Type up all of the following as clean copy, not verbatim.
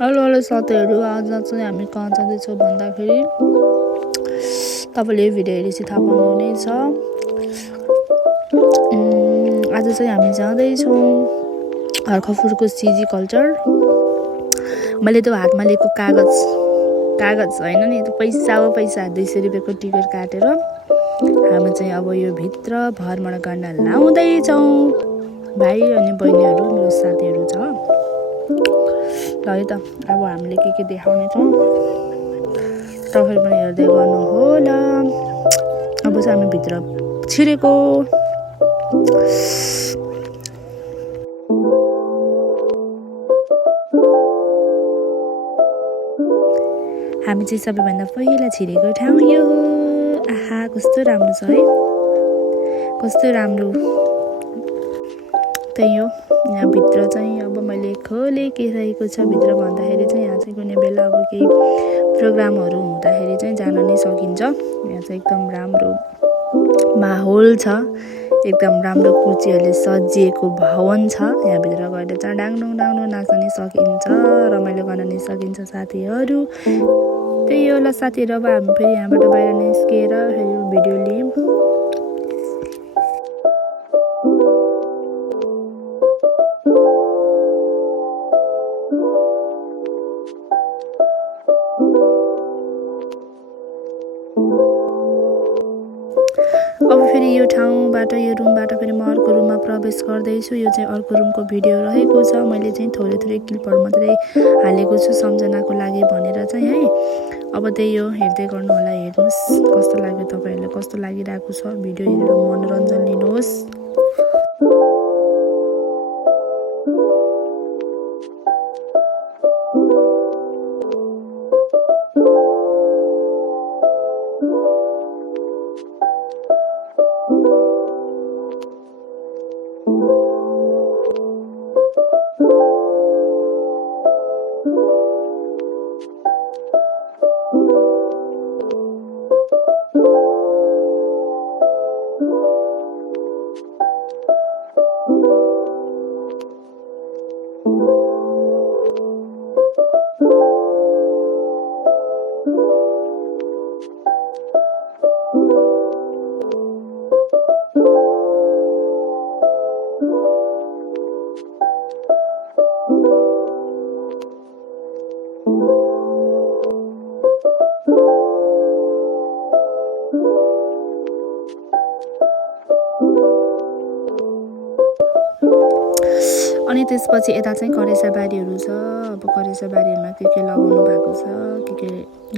Hello hello साथीहरू, आज चाहिँ हामी कहाँ जाँदैछौँ भन्दाखेरि तपाईँले यो भिडियो हेरेपछि थाहा पाउनुहुनेछ। आज चाहिँ हामी जाँदैछौँ हर्कपुरको सिजी कल्चर। मैले त्यो हातमा लिएको कागज होइन नि, त्यो पैसा हो, पैसा 200 रुपियाँको टिकट काटेर हामी चाहिँ अब यो भित्र भ्रमण गर्न लाउँदैछौँ। भाइ अनि बहिनीहरू मेरो साथीहरू छ। ल है त, अब हामीले के देखाउनेछौँ तपाईँहरू पनि हेर्दै गर्नुहोला। अब चाहिँ हामी भित्र छिरेको। हामी चाहिँ सबैभन्दा पहिला छिरेको ठाउँ यो। आहा, कस्तो राम्रो छ है, कस्तो राम्रो। त्यही हो, यहाँभित्र चाहिँ अब मैले खोले के रहेको छ भित्र भन्दाखेरि चाहिँ यहाँ चाहिँ कुनै बेला अब केही प्रोग्रामहरू हुँदाखेरि चाहिँ जान नै सकिन्छ। यहाँ चाहिँ एकदम राम्रो माहौल छ, एकदम राम्रो कुर्सीहरूले सजिएको भवन छ। यहाँभित्र गएर चाहिँ डाङडुङ नाच्न नि सकिन्छ, रमाइलो गर्न नि सकिन्छ साथीहरू। त्यही हो ल साथीहरू, अब हामी फेरि यहाँबाट बाहिर निस्किएर फेरि भिडियो लियौँ। अब फेरि यो ठाउँबाट, यो रुमबाट फेरि म अर्को रुममा प्रवेश गर्दैछु। यो चाहिँ अर्को रुमको भिडियो रहेको छ। मैले चाहिँ थोरै क्लिपहरू मात्रै हालेको छु सम्झनाको लागि भनेर चाहिँ है। अब त्यही हो, हेर्दै गर्नु होला, हेर्नुहोस् कस्तो लाग्यो, तपाईँहरूलाई कस्तो लागिरहेको छ। भिडियो हेरेर मनोरञ्जन लिनुहोस्। अनि त्यसपछि यता चाहिँ करेसाबारीहरू छ। अब करेसाबारीहरूमा के लगाउनु भएको छ, के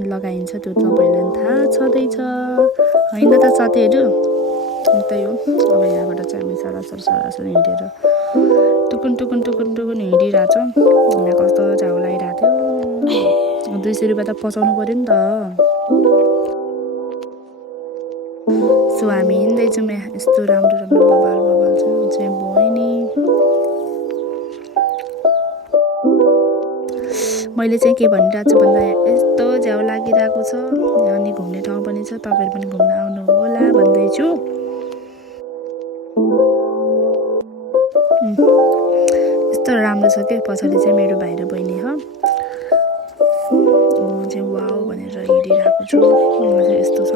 लगाइन्छ त्यो तपाईँहरूलाई थाहा छँदैछ होइन त साथीहरू। त्यही हो, अब यहाँबाट चाहिँ हामी सरासर हिँडेर टुकुन हिँडिरहेको छौँ। यहाँ कस्तो झाउ लगाइरहेको थियो। 200 रुपियाँ त पचाउनु पऱ्यो नि त। सो हामी हिँड्दैछौँ। यस्तो राम्रो बबाल छ चाहिँ बहिनी। मैले चाहिँ के भनिरहेको छु भन्दा यस्तो झ्याउ लागिरहेको छ अनि घुम्ने ठाउँ पनि छ, तपाईँहरू पनि घुम्न आउनु होला भन्दैछु। यस्तो राम्रो छ क्या। पछाडि चाहिँ मेरो भाइ र बहिनी हो। म चाहिँ वाउ भनेर हिँडिरहेको छु। चाहिँ यस्तो छ,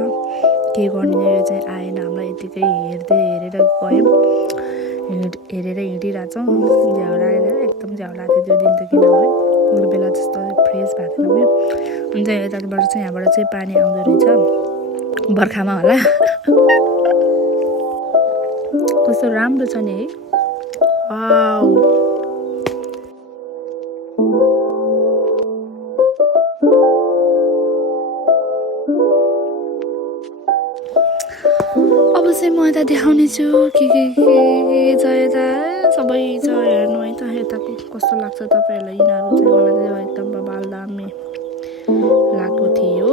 के गर्ने चाहिँ आएन हामीलाई, यतिकै हेरेर गयौँ, हेरेर हिँडिरहेछौँ। झ्याउ आएर एकदम झ्याउ लाग्थ्यो त्यो दिन त, किनभने अरू बेला जस्तो फ्रेस भएको थिएन भयो। अन्त यताबाट चाहिँ यहाँबाट चाहिँ पानी आउँदो रहेछ, बर्खामा होला। कस्तो राम्रो छ नि है, वाउ। अब चाहिँ म यता देखाउने छु के छ यता, सबै छ हेर्नु है त। यताको कस्तो लाग्छ तपाईँहरूलाई, यिनीहरू चाहिँ मलाई चाहिँ एकदम बबाल दामी लागेको थियो।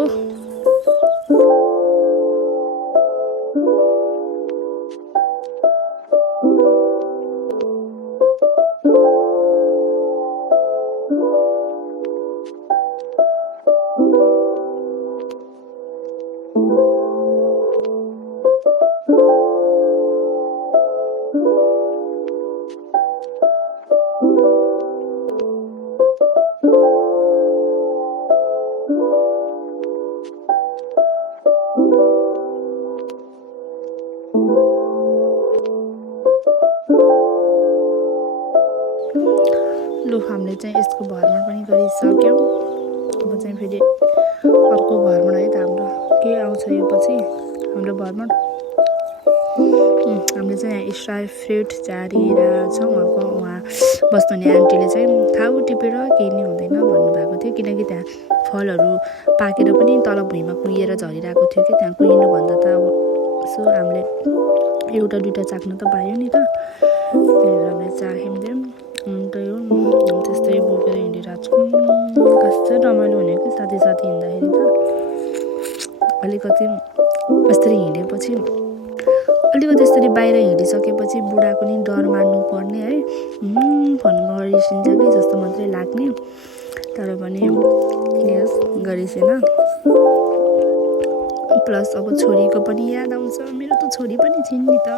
हामीले चाहिँ यसको भ्रमण पनि गरिसक्यौँ। अब चाहिँ फेरि अर्को भ्रमण है त हाम्रो के आउँछ यो पछि हाम्रो भ्रमण। हामीले चाहिँ यहाँ स्टार फ्रुट झारिरहेछौँ। अब उहाँ बस्नुहुने आन्टीले चाहिँ थाउ टिपेर केही नै हुँदैन भन्नुभएको थियो, किनकि त्यहाँ फलहरू पाकेर पनि तल भुइँमा कुहिएर झरिरहेको थियो कि त्यहाँ कुहिनुभन्दा त अब यसो हामीले एउटा दुइटा चाख्न त पायो नि त, त्यही भएर हामीले चाख्यौँ त्यहाँ। अन्त यो त्यस्तै बोकेर हिँडिरहेको छौँ। कस्तो रमाइलो हुने कि साथी साथी हिँड्दाखेरि त अलिकति यसरी हिँडेपछि अलिकति यसरी बाहिर हिँडिसकेपछि बुढाको नि डर मान्नुपर्ने है, फोन गरिसिन्छ कि जस्तो मात्रै लाग्ने, तर पनि यस गरिसेन। प्लस अब छोरीको पनि याद आउँछ, मेरो त छोरी पनि छिन् नि त।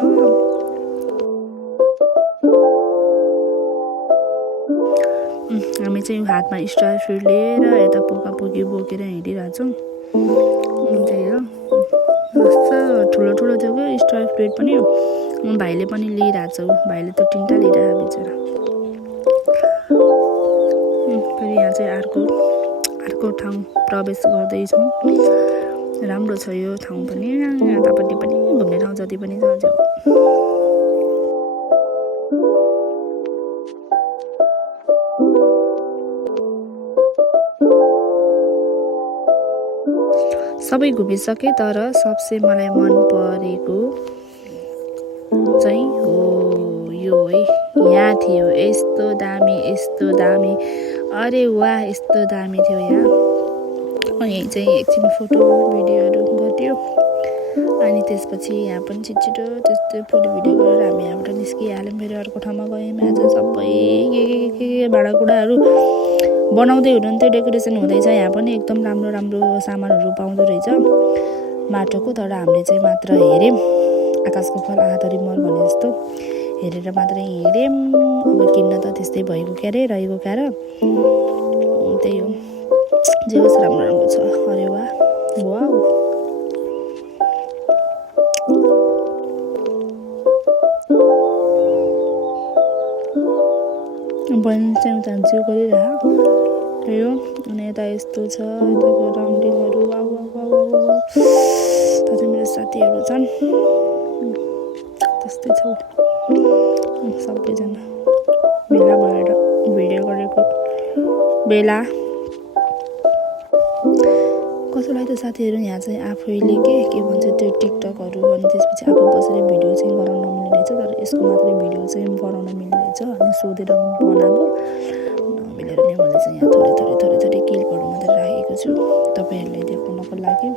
हामी चाहिँ हातमा स्टार फ्रुट लिएर यता पोकापोकी बोकेर हिँडिरहेछौँ। त्यही हो, कस्तो ठुलो ठुलो थियो क्या स्टार फ्रुट पनि। भाइले पनि लिइरहेछ, भाइले त 3टा लिइरहेको बिचरा। फेरि यहाँ चाहिँ अर्को ठाउँ प्रवेश गर्दैछौँ। राम्रो छ यो ठाउँ पनि, यतापट्टि पनि घुम्ने ठाउँ जति पनि छ। सबै घुमिसकेँ, तर सबसे मलाई मन परेको चाहिँ हो यो है। यहाँ थियो यस्तो दामी, अरे वाह यस्तो दामी थियो यहाँ। यहीँ चाहिँ एकछिन फोटो भिडियोहरू गऱ्यो, अनि त्यसपछि यहाँ पनि छिटो त्यस्तो फोटो भिडियो गरेर हामी यहाँबाट निस्किहाल्यौँ। फेरि अर्को ठाउँमा गयौँ। यहाँ चाहिँ सबै के भाँडाकुँडाहरू बनाउँदै हुनुहुन्थ्यो, डेकोरेसन हुँदैछ। यहाँ पनि एकदम राम्रो राम्रो सामानहरू पाउँदो रहेछ माटोको, तर हामीले चाहिँ मात्र हेऱ्यौँ। आकाशको फल आहातरी मर भने जस्तो हेरेर मात्रै हिँड्यौँ। अब किन्न त त्यस्तै भएको क्या रे रहेको क्या र, त्यही हो। जे होस् राम्रो छ। अरे वाह वाउ, बहिनी चाहिँ उता जिउ गरिरह यो। अनि यता यस्तो छ, यताको राउन्डिङहरू चाहिँ मेरो साथीहरू छन्, त्यस्तै छ सबैजना भेला भएर भिडियो गरेको बेला। कसैलाई त साथीहरू यहाँ चाहिँ आफैले के भन्छ त्यो टिकटकहरू, अनि त्यसपछि आफू बसेर भिडियो चाहिँ बनाउन नमिल्ने रहेछ, तर यसको मात्रै भिडियो चाहिँ बनाउन मिल्ने रहेछ। अनि सोधेर बनाएको नमिलेर नै मैले चाहिँ यहाँ थोरै क्लिपहरू मात्रै राखेको छु तपाईँहरूलाई देखाउनको लागि।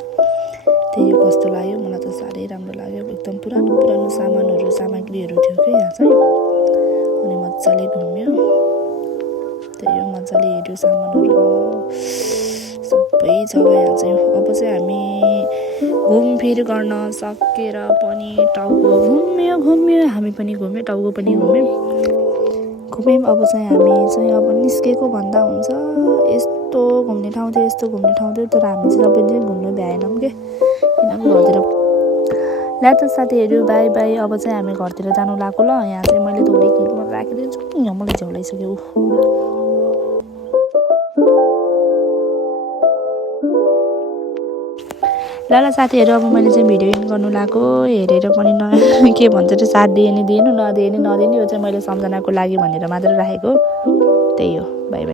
त्यही हो, कस्तो लाग्यो मलाई त साह्रै राम्रो लाग्यो। एकदम पुरानो सामग्रीहरू थियो क्या यहाँ चाहिँ, अनि मजाले घुम्यो। त्यही हो, मजाले हेऱ्यो सामानहरू सबै जग्गा यहाँ चाहिँ। अब चाहिँ हामी घुमफिर गर्न सकेर पनि टाउको घुम्यो, हामी पनि घुम्यो, टाउको पनि घुम्यौँ। अब चाहिँ हामी चाहिँ अब निस्केको भन्दा हुन्छ। यस्तो घुम्ने ठाउँ थियो, तर हामी चाहिँ सबै चाहिँ घुम्नु भ्याएनौँ कि, किनकि घरतिर ला त साथीहरू बाई बाई। अब चाहिँ हामी घरतिर जानु लाग्यो ल। यहाँ चाहिँ मैले थोरै क्लिपमा राखिदिन्छु, यहाँ मलाई झ्याउलाइसक्यो। ल साथीहरू, अब मैले चाहिँ भिडियो एन्ड गर्नु लाग्यो। हेरेर पनि के भन्छ त्यो साथ दिए नि दिएन, नदिए नि नदिने, यो चाहिँ मैले सम्झनाको लागि भनेर मात्र राखेको। त्यही हो, बाई बाई।